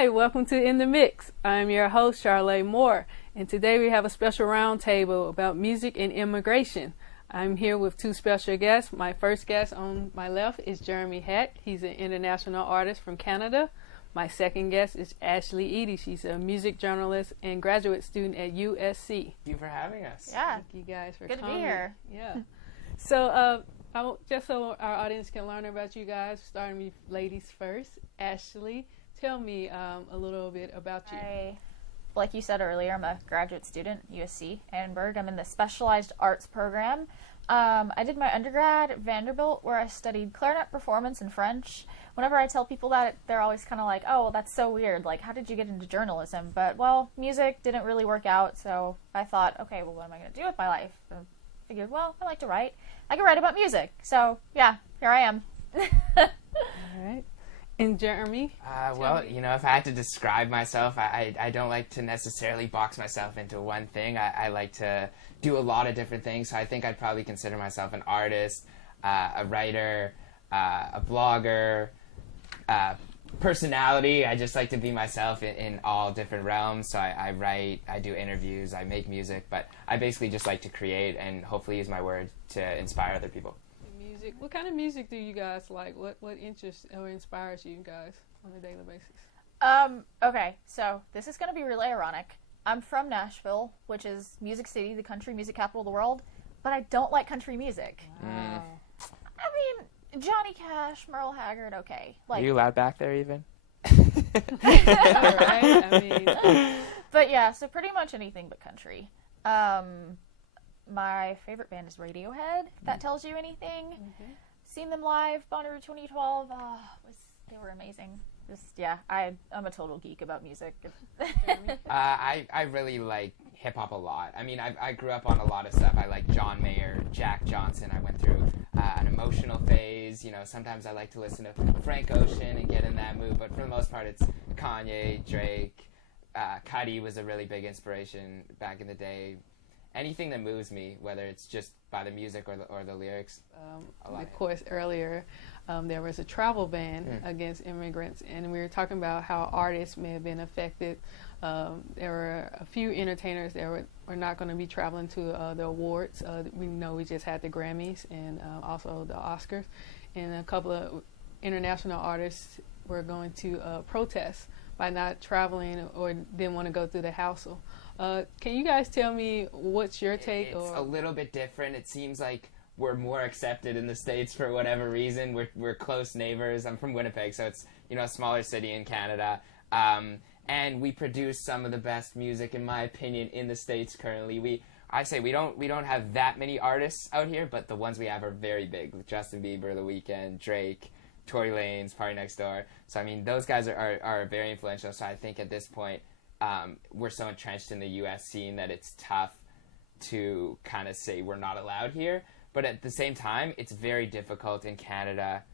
Hi, welcome to In the Mix. I'm your host, Charlé Moore, and today we have a special roundtable about music and immigration. I'm here with two special guests. My first guest on my left is Jeremy Hecht. He's an international artist from Canada. My second guest is Ashley Eady. She's a music journalist and graduate student at USC. Thank you for having us. Yeah. Thank you guys for Good coming. to be here. Yeah. So, just so our audience can learn about you guys, starting with ladies first. Ashley, tell me a little bit about you. Like you said earlier, I'm a graduate student at USC Edinburgh. I'm in the specialized arts program. I did my undergrad at Vanderbilt, where I studied clarinet performance and French. Whenever I tell people that, they're always kind of like, oh, well, that's so weird. Like, how did you get into journalism? But, well, music didn't really work out, so I thought, okay, well, what am I going to do with my life? And figured, well, I like to write. I can write about music. So, yeah, here I am. All right. And Jeremy? Well, you know, if I had to describe myself, I don't like to necessarily box myself into one thing. I like to do a lot of different things. So I think I'd probably consider myself an artist, a writer, a blogger, personality. I just like to be myself in all different realms. So I write, I do interviews, I make music, but I basically just like to create and hopefully use my word to inspire other people. Music. What kind of music do you guys like? What interests or inspires you guys on a daily basis? Okay, so this is going to be really ironic. I'm from Nashville, which is Music City, the country music capital of the world, but I don't like country music. Wow. I mean, Johnny Cash, Merle Haggard, okay. Are you allowed back there even? Right? I mean, but yeah, so pretty much anything but country. My favorite band is Radiohead, if that tells you anything. Mm-hmm. Seen them live, Bonnaroo 2012. They were amazing. I'm a total geek about music. I really like hip-hop a lot. I mean, I grew up on a lot of stuff. I like John Mayer, Jack Johnson. I went through an emotional phase. You know, sometimes I like to listen to Frank Ocean and get in that mood, but for the most part, it's Kanye, Drake. Cudi was a really big inspiration back in the day. Anything that moves me, whether it's just by the music or the lyrics. Of course, earlier there was a travel ban against immigrants, and we were talking about how artists may have been affected. There were a few entertainers that were not going to be traveling to the awards. We know we just had the Grammys and also the Oscars, and a couple of international artists were going to protest by not traveling or didn't want to go through the hassle. Can you guys tell me what's your take? It's a little bit different. It seems like we're more accepted in the States for whatever reason. We're close neighbors. I'm from Winnipeg, so it's, you know, a smaller city in Canada. And we produce some of the best music, in my opinion, in the States currently. We don't have that many artists out here, but the ones we have are very big. Justin Bieber, The Weeknd, Drake, Tory Lanez, Party Next Door. So I mean, those guys are very influential. So I think at this point, we're so entrenched in the U.S. scene that it's tough to kind of say we're not allowed here. But at the same time, it's very difficult in Canada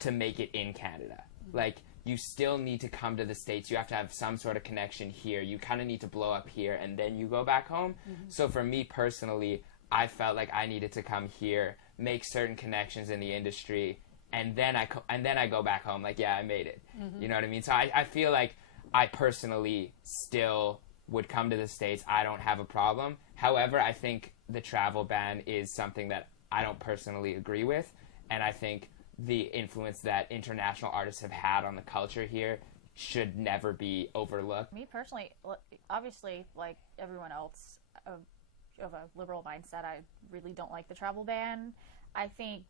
to make it in Canada. Like, you still need to come to the States. You have to have some sort of connection here. You kind of need to blow up here, and then you go back home. Mm-hmm. So for me personally, I felt like I needed to come here, make certain connections in the industry, and then I go back home. Like, yeah, I made it. Mm-hmm. You know what I mean? So I feel like I personally still would come to the States. I don't have a problem. However, I think the travel ban is something that I don't personally agree with, and I think the influence that international artists have had on the culture here should never be overlooked. Me personally, obviously, like everyone else of a liberal mindset, I really don't like the travel ban. I think,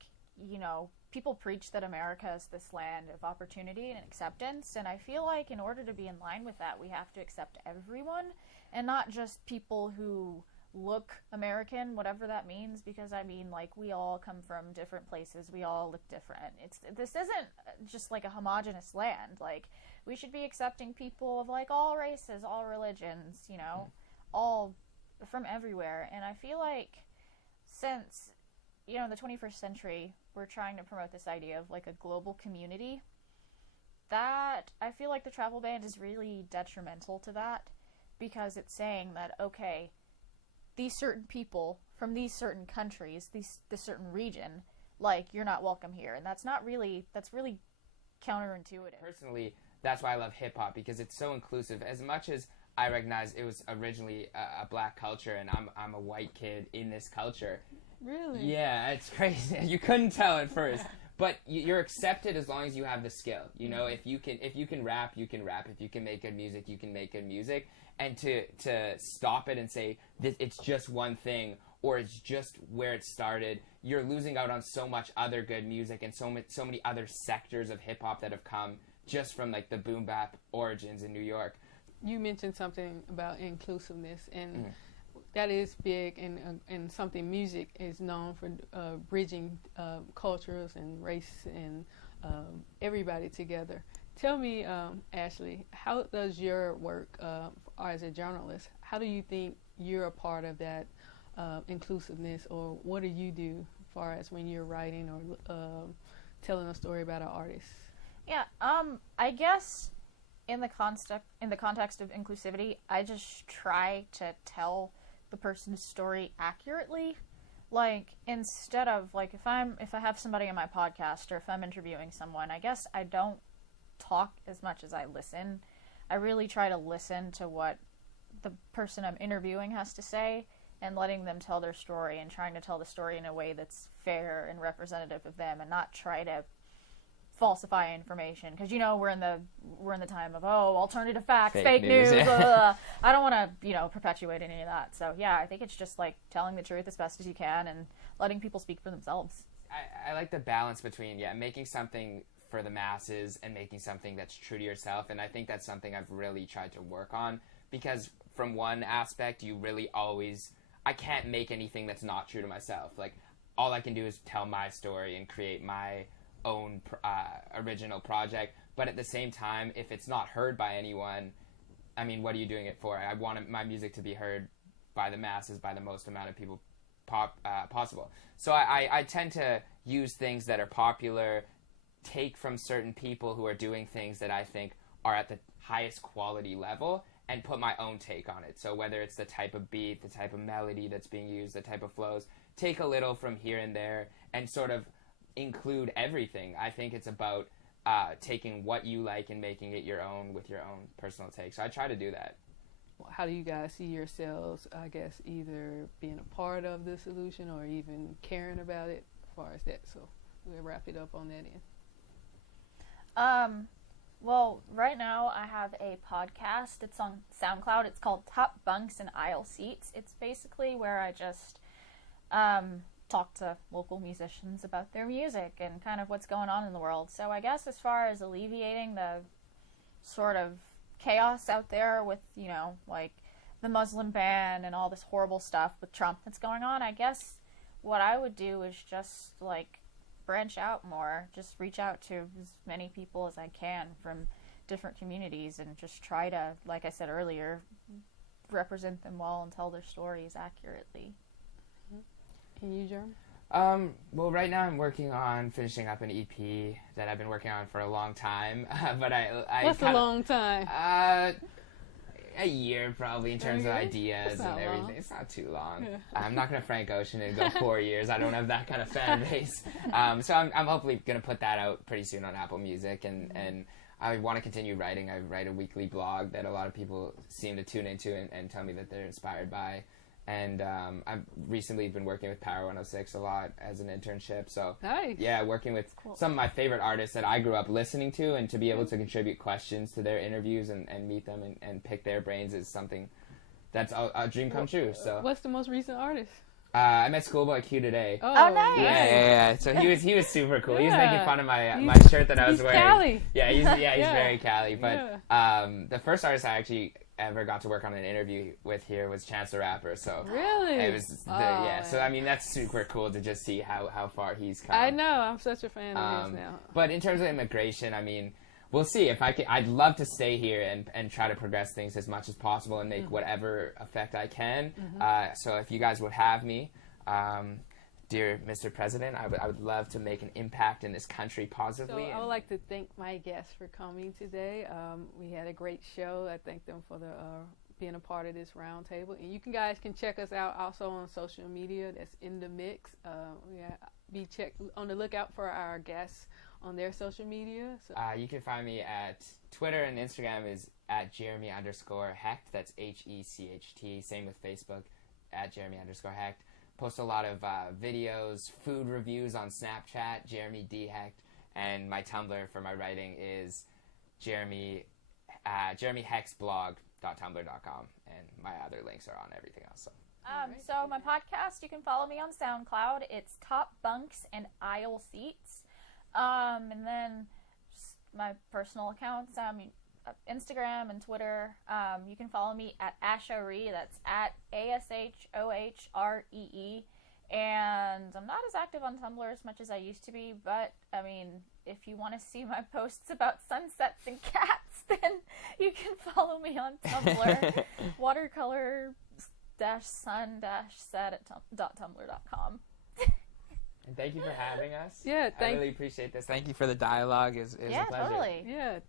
you know, people preach that America is this land of opportunity and acceptance, and I feel like in order to be in line with that, we have to accept everyone and not just people who look American, whatever that means, because I mean, like, we all come from different places, we all look different. This isn't just like a homogenous land. Like, we should be accepting people of like all races, all religions, you know, all from everywhere. And I feel like since, you know, in the 21st century, we're trying to promote this idea of like a global community, that I feel like the travel ban is really detrimental to that, because it's saying that, okay, these certain people from these certain countries, this certain region, like, you're not welcome here. And that's really counterintuitive. Personally, that's why I love hip hop, because it's so inclusive. As much as I recognize it was originally a black culture, and I'm a white kid in this culture. Really? Yeah, it's crazy. You couldn't tell at first, but you're accepted as long as you have the skill. You know, if you can rap, you can rap. If you can make good music, you can make good music. And to stop it and say it's just one thing, or it's just where it started, you're losing out on so much other good music and so many other sectors of hip hop that have come just from like the boom bap origins in New York. You mentioned something about inclusiveness, and that is big, and something music is known for bridging cultures and race and everybody together. Tell me, Ashley, how does your work as a journalist, how do you think you're a part of that inclusiveness, or what do you do as far as when you're writing or telling a story about an artist? Yeah, I guess in the context of inclusivity, I just try to tell the person's story accurately. Like, instead of, like, if I have somebody on my podcast, or if I'm interviewing someone, I guess I don't talk as much as I listen. I really try to listen to what the person I'm interviewing has to say, and letting them tell their story, and trying to tell the story in a way that's fair and representative of them, and not try to falsify information, because we're in the time of alternative facts, fake news. I don't want to perpetuate any of that. So yeah, I think it's just like telling the truth as best as you can and letting people speak for themselves. I like the balance between making something for the masses and making something that's true to yourself, and I think that's something I've really tried to work on, because from one aspect I can't make anything that's not true to myself. Like, all I can do is tell my story and create my own original project, but at the same time, if it's not heard by anyone, I mean, what are you doing it for? I want my music to be heard by the masses, by the most amount of people possible. So I tend to use things that are popular, take from certain people who are doing things that I think are at the highest quality level, and put my own take on it. So whether it's the type of beat, the type of melody that's being used, the type of flows, take a little from here and there and sort of include everything. I think it's about taking what you like and making it your own with your own personal take. So I try to do that. How do you guys see yourselves, I guess, either being a part of the solution or even caring about it as far as that? So we'll wrap it up on that end. Well, right now I have a podcast. It's on SoundCloud. It's called Top Bunks and Aisle Seats. It's basically where I just talk to local musicians about their music and kind of what's going on in the world. So I guess as far as alleviating the sort of chaos out there with, like the Muslim ban and all this horrible stuff with Trump that's going on, I guess what I would do is just like branch out more, just reach out to as many people as I can from different communities, and just try to, like I said earlier, represent them well and tell their stories accurately. And you, Jerm? Well, right now I'm working on finishing up an EP that I've been working on for a long time. But What's a long time? A year probably in terms of ideas and everything. Long. It's not too long. Yeah. I'm not going to Frank Ocean and go 4 years. I don't have that kind of fan base. So I'm hopefully going to put that out pretty soon on Apple Music, and I want to continue writing. I write a weekly blog that a lot of people seem to tune into and tell me that they're inspired by. And I've recently been working with Power 106 a lot as an internship. So nice. Yeah, working with some of my favorite artists that I grew up listening to, and to be able to contribute questions to their interviews and meet them and pick their brains is something that's a dream come true. So what's the most recent artist? I met Schoolboy Q today. Oh, nice. Yeah. So he was super cool. He was making fun of my shirt that I was wearing. Cali. Yeah, he's very Cali. But the first artist I actually ever got to work on an interview with here was Chance the Rapper. So really, it was So I mean, that's super cool to just see how far he's come. I know, I'm such a fan of his now. But in terms of immigration, I mean, we'll see. If I'd love to stay here and try to progress things as much as possible and make whatever effect I can. So if you guys would have me, dear Mr. President, I would love to make an impact in this country positively. So I would like to thank my guests for coming today. We had a great show. I thank them for being a part of this roundtable. And you guys can check us out also on social media. That's In The Mix. Be on the lookout for our guests on their social media? So. You can find me at Twitter and Instagram is at Jeremy_Hecht. That's HECHT. Same with Facebook at Jeremy_Hecht. Post a lot of videos, food reviews on Snapchat, Jeremy D. Hecht. And my Tumblr for my writing is JeremyHextblog.tumblr.com. And my other links are on everything else. So. So my podcast, you can follow me on SoundCloud. It's Top Bunks and Aisle Seats. And then just my personal accounts, Instagram and Twitter. You can follow me at Ashohree. That's at ASHOHREE. And I'm not as active on Tumblr as much as I used to be, but I mean, if you want to see my posts about sunsets and cats, then you can follow me on Tumblr. watercolor-sun-set@tumblr.com. And thank you for having us. Yeah, I really appreciate this. Thank you for the dialogue. It's a pleasure. Totally. Yeah,